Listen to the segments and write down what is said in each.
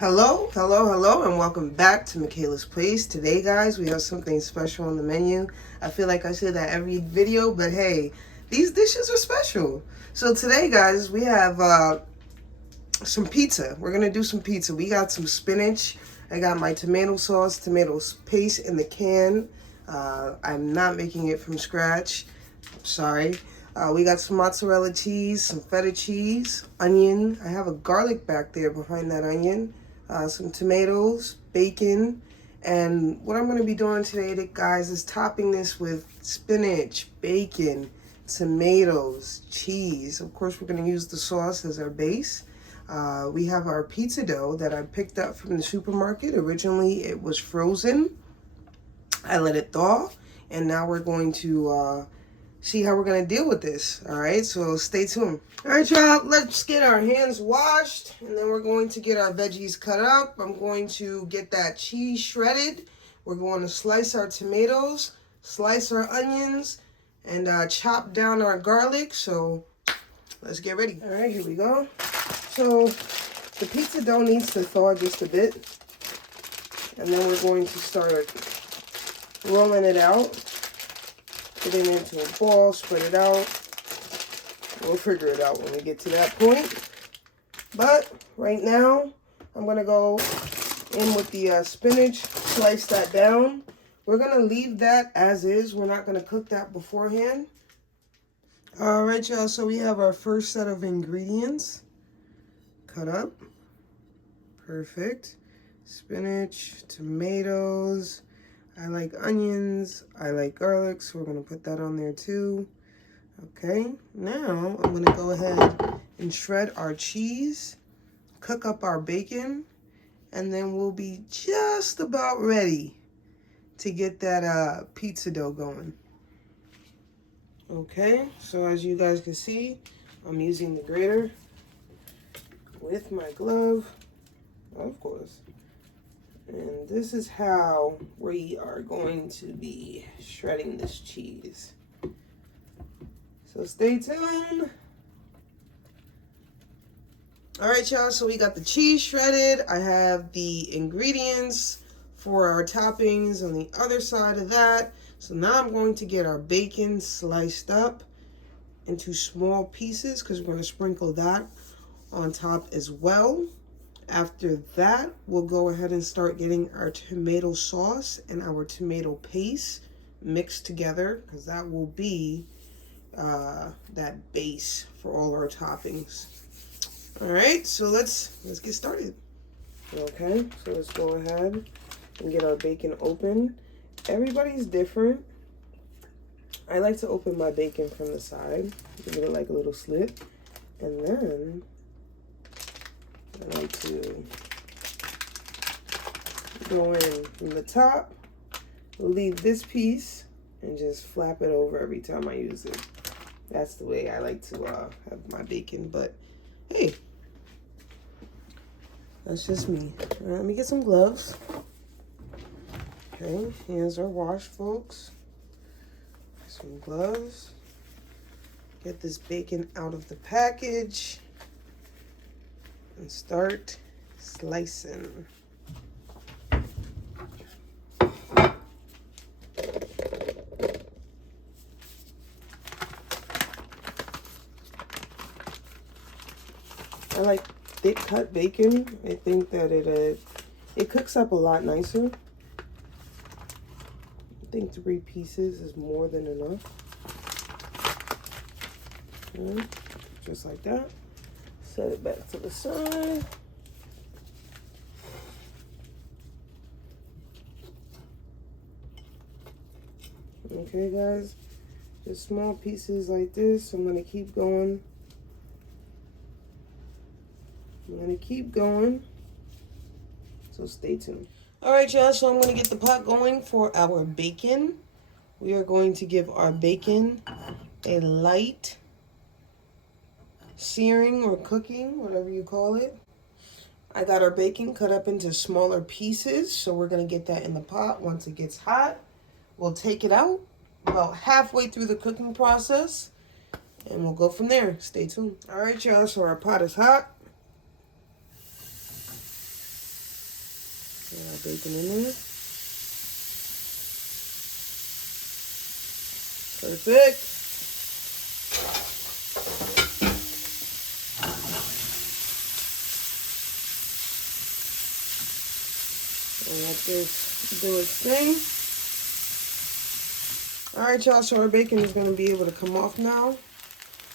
Hello, and welcome back to MIKHAILA'S place. Today, guys, we have something special on the menu. I feel like I say that every video, but hey, these dishes are special. So today, guys, we have some pizza. We're gonna do some pizza. We got some spinach. I got my tomato sauce, tomato paste in the can. I'm not making it from scratch. Sorry. We got some mozzarella cheese, some feta cheese, onion. I have a garlic back there behind that onion. Some tomatoes, bacon, and what I'm going to be doing today, guys, is topping this with spinach, bacon, tomatoes, cheese. Of course, we're going to use the sauce as our base. We have our pizza dough that I picked up from the supermarket. Originally, it was frozen. I let it thaw, and now we're going to see how we're going to deal with this. All right, so stay tuned. All right, y'all, let's get our hands washed, and then we're going to get our veggies cut up. I'm going to get that cheese shredded. We're going to slice our tomatoes, slice our onions, and chop down our garlic. So let's get ready. All right, here we go. So the pizza dough needs to thaw just a bit, and then we're going to start rolling it out. Put it into a ball, spread it out. We'll figure it out when we get to that point. But right now, I'm going to go in with the spinach, slice that down. We're going to leave that as is. We're not going to cook that beforehand. All right, y'all. So we have our first set of ingredients cut up. Perfect. Spinach, tomatoes. I like onions, I like garlic, so we're going to put that on there too. Okay, now I'm going to go ahead and shred our cheese, cook up our bacon, and then we'll be just about ready to get that pizza dough going. Okay, so as you guys can see, I'm using the grater with my glove, of course. And this is how we are going to be shredding this cheese. So stay tuned. All right, y'all, so we got the cheese shredded. I have the ingredients for our toppings on the other side of that. So now I'm going to get our bacon sliced up into small pieces because we're going to sprinkle that on top as well. After that, we'll go ahead and start getting our tomato sauce and our tomato paste mixed together because that will be that base for all our toppings. All right, so let's get started. Okay, so let's go ahead and get our bacon open. Everybody's different. I like to open my bacon from the side, give it like a little slit, and then I like to go in from the top, leave this piece, and just flap it over every time I use it. That's the way I like to have my bacon, but hey, that's just me. All right, let me get some gloves. Okay, hands are washed, folks. Some gloves. Get this bacon out of the package. And start slicing. I like thick cut bacon. I think that it cooks up a lot nicer. I think 3 pieces is more than enough. Okay, just like that. Set it back to the side. Okay, guys, just small pieces like this. I'm gonna keep going. So stay tuned. All right, y'all, so I'm gonna get the pot going for our bacon. We are going to give our bacon a light searing or cooking, whatever you call it. I got our bacon cut up into smaller pieces, so we're going to get that in the pot. Once it gets hot, we'll take it out about halfway through the cooking process, and we'll go from there. Stay tuned. All right, y'all, so our pot is hot. Got our bacon in there. Perfect. And let this do its thing. Alright, y'all, so our bacon is going to be able to come off now.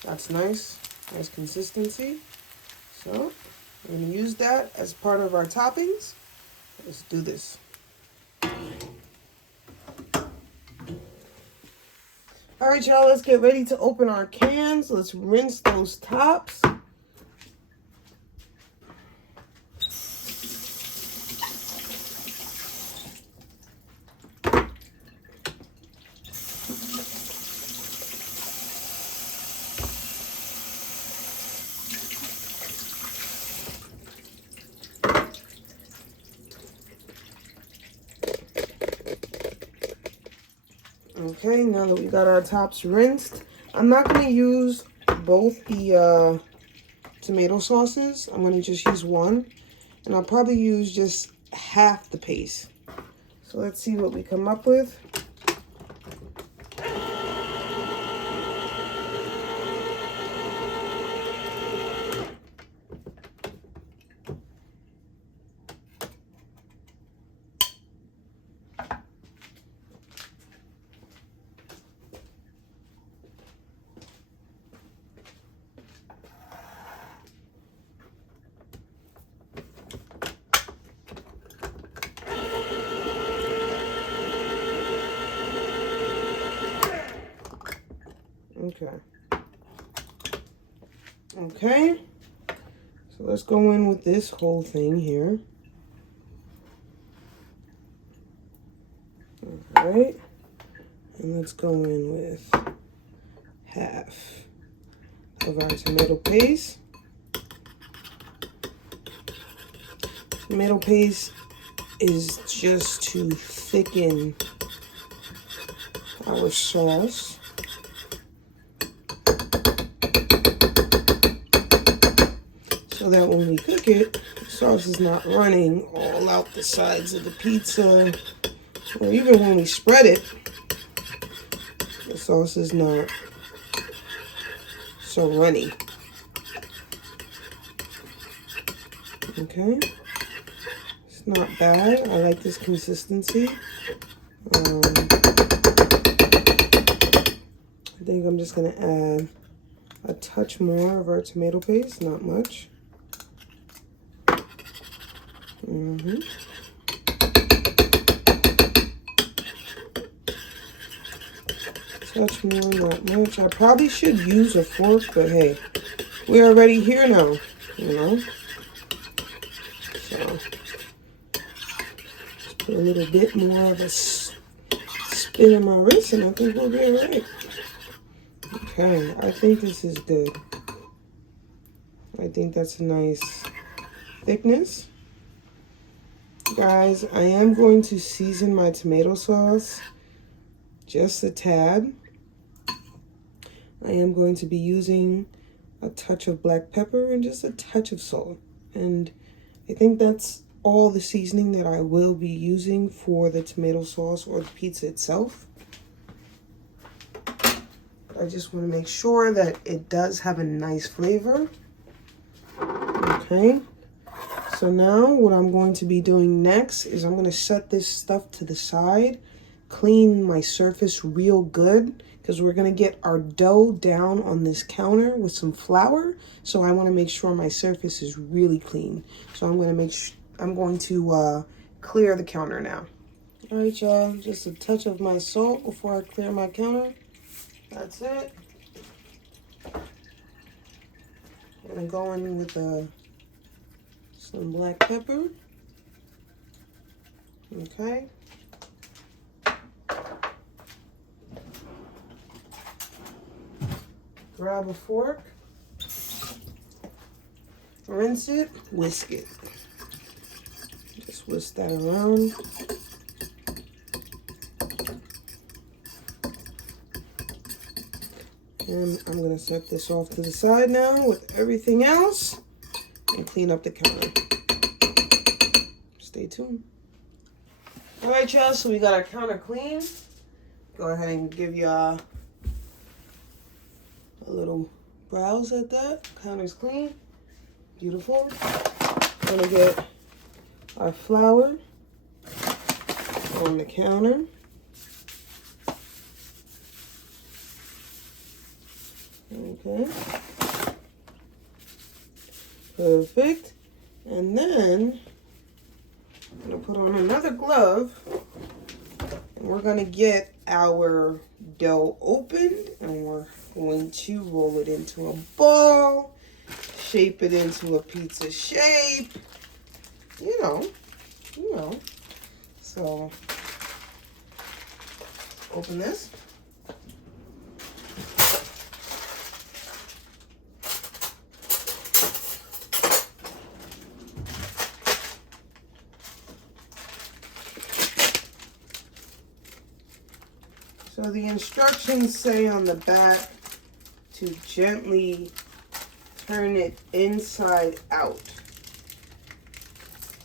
That's nice. Nice consistency. So, we're going to use that as part of our toppings. Let's do this. Alright, y'all, let's get ready to open our cans. Let's rinse those tops. Okay, now that we got our tops rinsed, I'm not going to use both the tomato sauces. I'm going to just use one, and I'll probably use just half the paste. So let's see what we come up with. Okay, so let's go in with this whole thing here. All right, and let's go in with half of our tomato paste. Tomato paste is just to thicken our sauce. So that when we cook it, the sauce is not running all out the sides of the pizza. Or even when we spread it, the sauce is not so runny. Okay. It's not bad. I like this consistency. I think I'm just going to add a touch more of our tomato paste, not much. Touch more, not much. I probably should use a fork, but hey, we're already here now, you know? So, just put a little bit more of a spin in my wrist, and I think we'll be all right. Okay, I think this is good. I think that's a nice thickness. Guys, I am going to season my tomato sauce just a tad. I am going to be using a touch of black pepper and just a touch of salt. And I think that's all the seasoning that I will be using for the tomato sauce or the pizza itself. I just want to make sure that it does have a nice flavor. Okay. So now what I'm going to be doing next is I'm going to set this stuff to the side, clean my surface real good, because we're going to get our dough down on this counter with some flour. So I want to make sure my surface is really clean. So I'm going to clear the counter now. All right, y'all, just a touch of my salt before I clear my counter. That's it. I'm going to go in with some black pepper. Okay. Grab a fork. Rinse it. Whisk it. Just whisk that around. And I'm going to set this off to the side now with everything else and clean up the counter. Stay tuned. All right, y'all, so we got our counter clean. Go ahead and give y'all a little browse at that. Counter's clean. Beautiful. We're gonna get our flour on the counter. Okay. Perfect. And then I'm gonna put on another glove and we're gonna get our dough opened and we're going to roll it into a ball, shape it into a pizza shape, you know. So, open this. So the instructions say on the back to gently turn it inside out.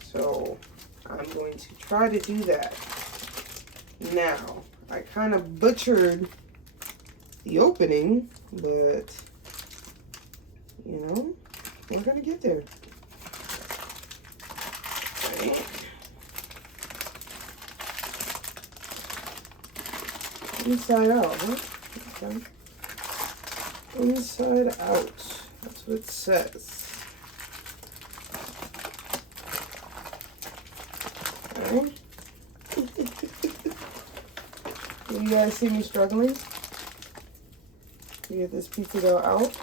So I'm going to try to do that. Now, I kind of butchered the opening, but you know, we're gonna get there. Right. Inside out, huh? Okay. Inside out. That's what it says. Okay. You guys see me struggling to get this pizza dough out?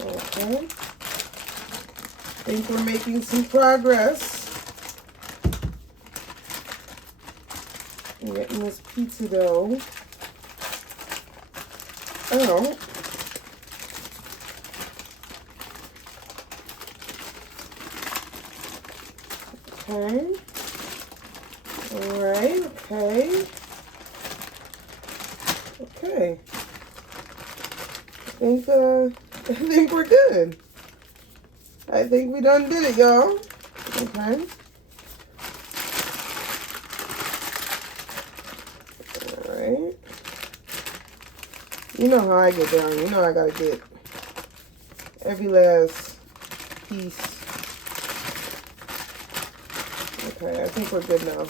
Okay. I think we're making some progress. I'm getting this pizza dough out. Okay. All right. Okay. Okay. I think we're good. I think we done did it, y'all. Okay. Alright. You know how I get down. You know I gotta get every last piece. Okay, I think we're good now.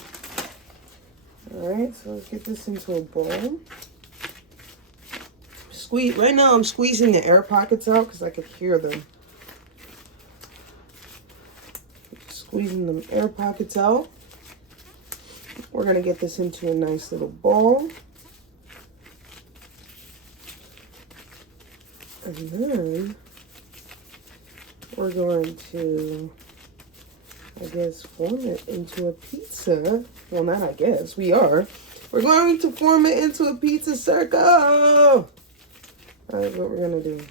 Alright, so let's get this into a bowl. Right now I'm squeezing the air pockets out because I could hear them. Squeezing them air pockets out. We're going to get this into a nice little ball. And then we're going to, I guess, form it into a pizza. Well, not I guess, we are. We're going to form it into a pizza circle. That's what we're going to do.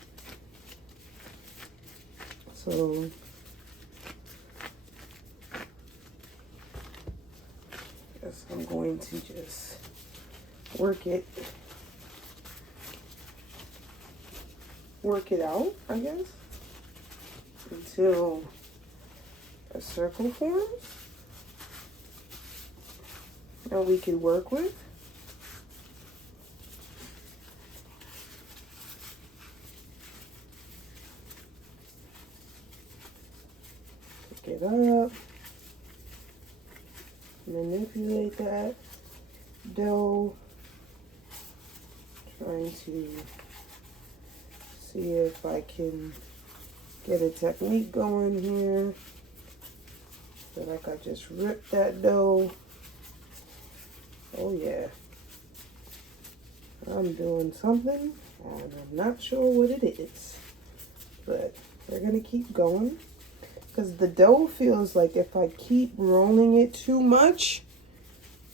So, guess I'm going to just work it out, I guess, until a circle forms that we can work with. Pick it up, manipulate that dough, trying to see if I can get a technique going here. Feel like I just ripped that dough. Oh yeah. I'm doing something and I'm not sure what it is. But we're gonna keep going. Because the dough feels like if I keep rolling it too much,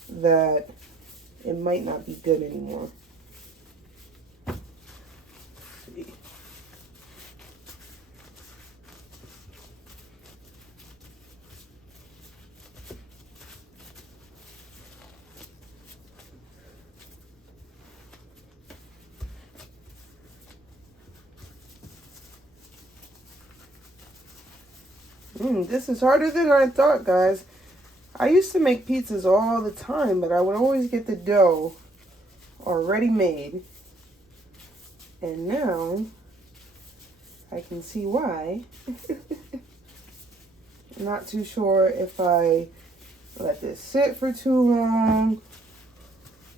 that it might not be good anymore. Let's see. This is harder than I thought, guys. I used to make pizzas all the time, but I would always get the dough already made. And now I can see why. I'm not too sure if I let this sit for too long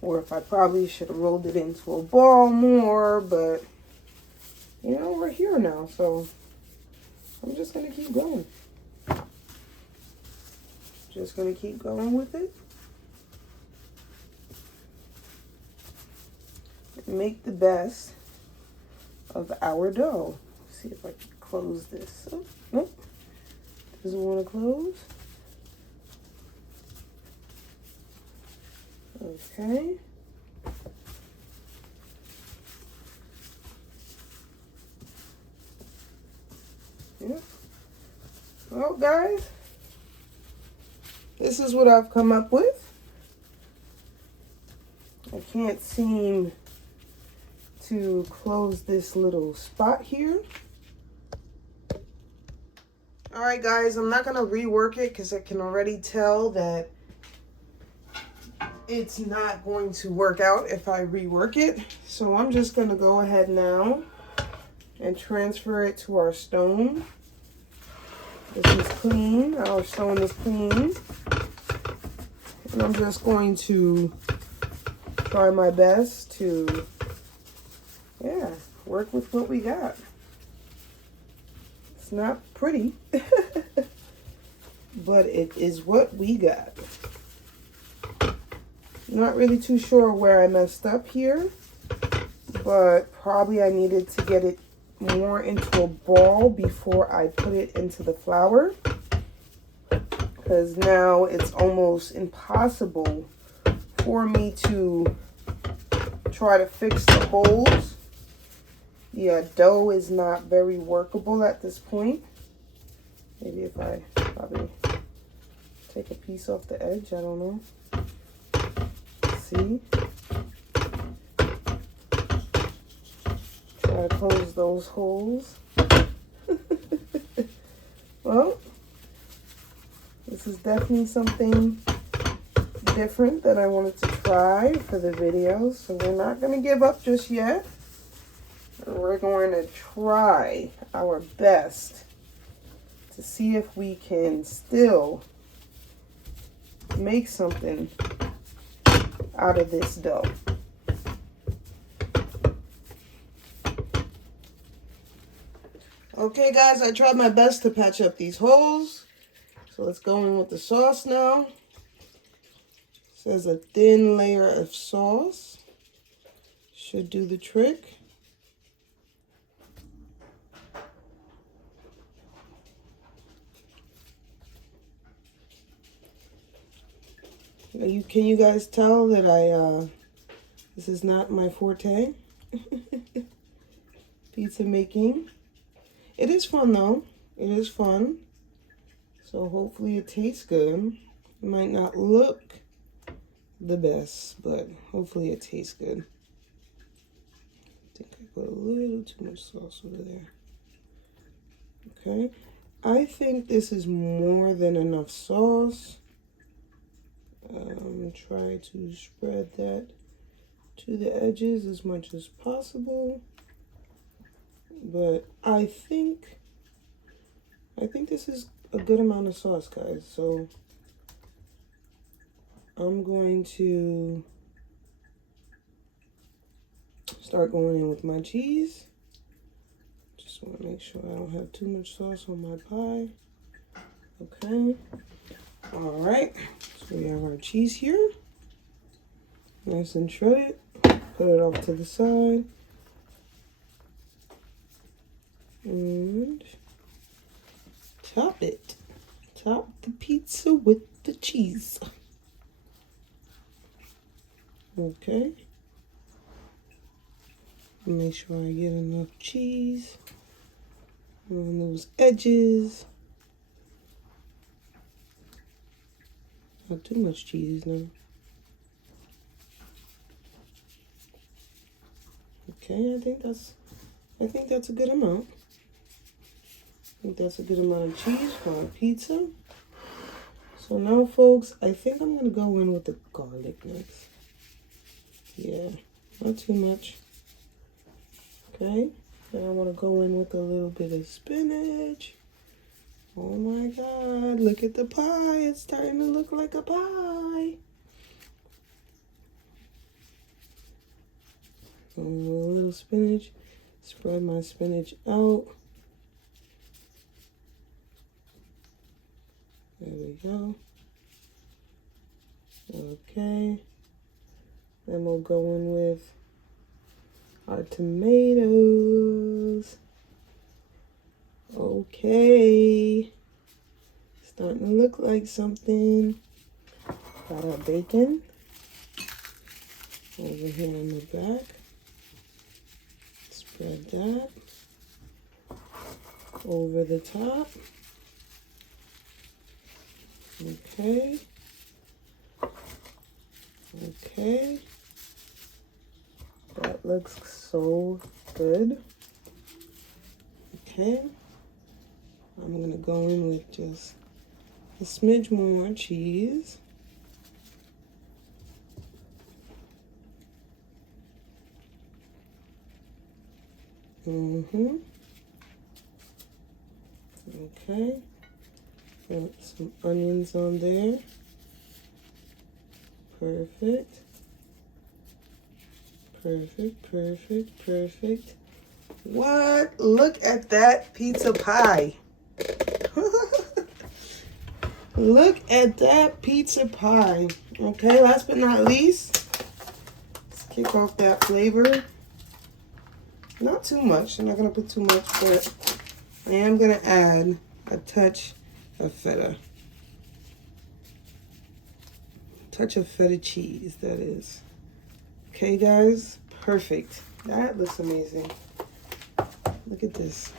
or if I probably should have rolled it into a ball more, but you know, we're here now, so I'm just gonna keep going. Just gonna keep going with it. Make the best of our dough. See if I can close this. Oh, nope. Doesn't want to close. Okay. Yep. Well, guys, this is what I've come up with. I can't seem to close this little spot here. All right, guys, I'm not going to rework it because I can already tell that it's not going to work out if I rework it. So I'm just going to go ahead now and transfer it to our stone. This is clean. Our stone is clean. And I'm just going to try my best to, yeah, work with what we got. It's not pretty, but it is what we got. Not really too sure where I messed up here, but probably I needed to get it more into a ball before I put it into the flour, because now it's almost impossible for me to try to fix the holes. The dough is not very workable at this point. Maybe if I probably take a piece off the edge, I don't know. See? Try to close those holes. Well, this is definitely something different that I wanted to try for the video. So we're not going to give up just yet. We're going to try our best to see if we can still make something out of this dough. Okay, guys, I tried my best to patch up these holes. So let's go in with the sauce now. It says a thin layer of sauce should do the trick. Can you guys tell that this is not my forte? Pizza making. It is fun though. It is fun. So hopefully it tastes good. It might not look the best, but hopefully it tastes good. I think I put a little too much sauce over there. Okay. I think this is more than enough sauce. Try to spread that to the edges as much as possible. But I think this is a good amount of sauce, guys. So I'm going to start going in with my cheese. Just want to make sure I don't have too much sauce on my pie. Okay. All right. So we have our cheese here. Nice and shredded. Put it off to the side. And top it. Top the pizza with the cheese. Okay. Make sure I get enough cheese on those edges. Not too much cheese now. Okay, I think that's a good amount. think that's a good amount of cheese for our pizza. So now, folks, I think I'm going to go in with the garlic next. Yeah, not too much. Okay, then I want to go in with a little bit of spinach. Oh my God, look at the pie. It's starting to look like a pie. A little spinach. Spread my spinach out. There we go. Okay. Then we'll go in with our tomatoes. Okay. Starting to look like something. Got our bacon over here in the back. Spread that over the top. Okay. Okay. That looks so good. Okay. I'm going to go in with just a smidge more cheese. Okay. Got some onions on there. Perfect. Perfect, perfect, perfect. What? Look at that pizza pie. Look at that pizza pie. Okay, last but not least, let's kick off that flavor. Not too much. I'm not going to put too much, but I am going to add a touch of feta. Touch of feta cheese, that is. Okay, guys, perfect. That looks amazing. Look at this.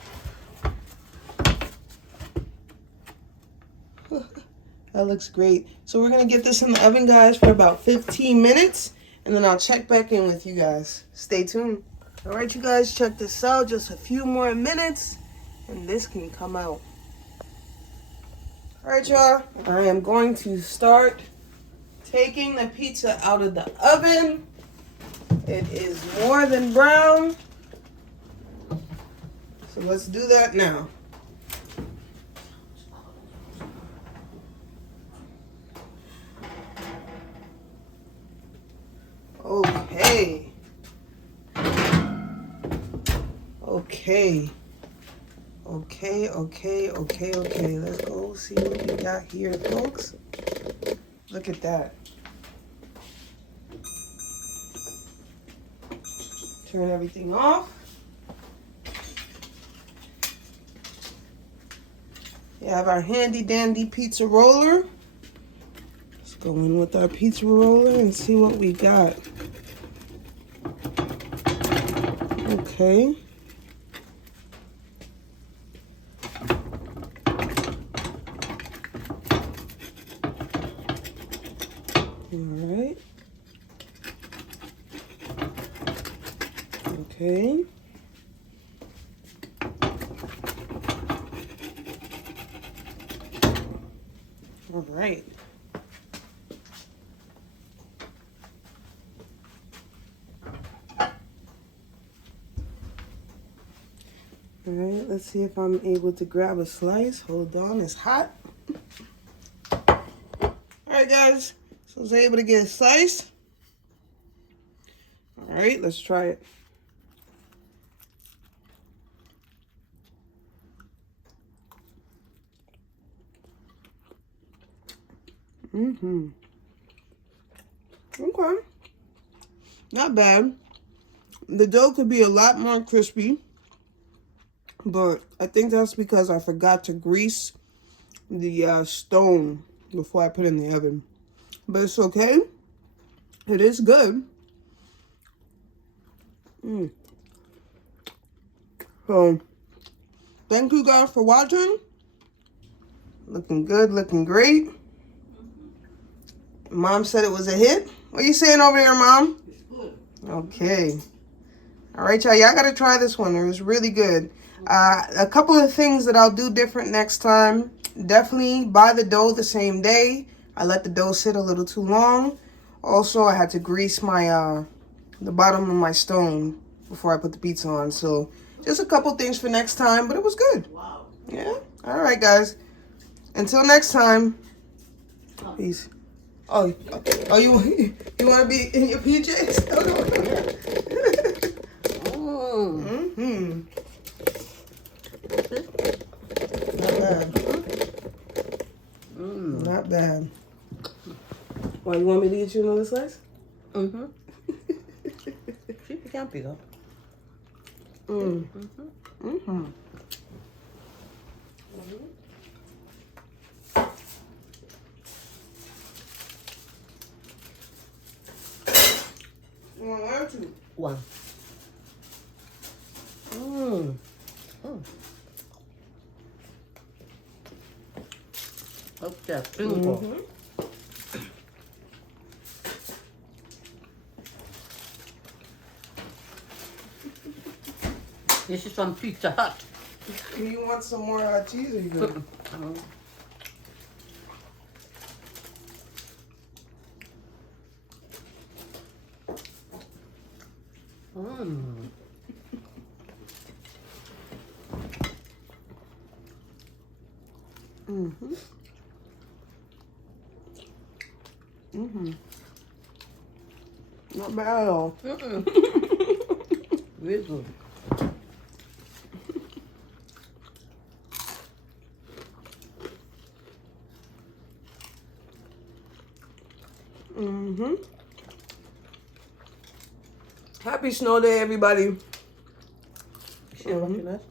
That looks great. So we're going to get this in the oven, guys, for about 15 minutes, and then I'll check back in with you guys. Stay tuned. All right, you guys, check this out. Just a few more minutes, and this can come out. All right, y'all. I am going to start taking the pizza out of the oven. It is more than brown. So let's do that now. Okay. Okay. Okay. Let's go see what we got here, folks. Look at that. Turn everything off. We have our handy dandy pizza roller. Let's go in with our pizza roller and see what we got. Okay. Alright. Okay. Alright. Alright, let's see if I'm able to grab a slice. Hold on, it's hot. Alright, guys. So I was able to get a slice. Alright, let's try it. Okay. Not bad. The dough could be a lot more crispy, but I think that's because I forgot to grease the stone before I put it in the oven. But it's okay. It is good. So, thank you guys for watching. Looking good, looking great. Mom said it was a hit. What are you saying over there, Mom? It's good. Okay. All right, y'all. Y'all got to try this one. It was really good. A couple of things that I'll do different next time. Definitely buy the dough the same day. I let the dough sit a little too long. Also, I had to grease my the bottom of my stone before I put the pizza on. So just a couple things for next time, but it was good. Wow. Yeah. All right, guys. Until next time. Peace. Oh, you want to be in your PJs? Mm-hmm. Not bad. Not bad. Well, you want me to get you another slice? Mm-hmm. Sí, pican pico. You want one or two? One. Okay, cinco. This is from Pizza Hut. Do you want some more cheese or you good? Not bad at all. Very good. Happy snow day, everybody. Still watching us?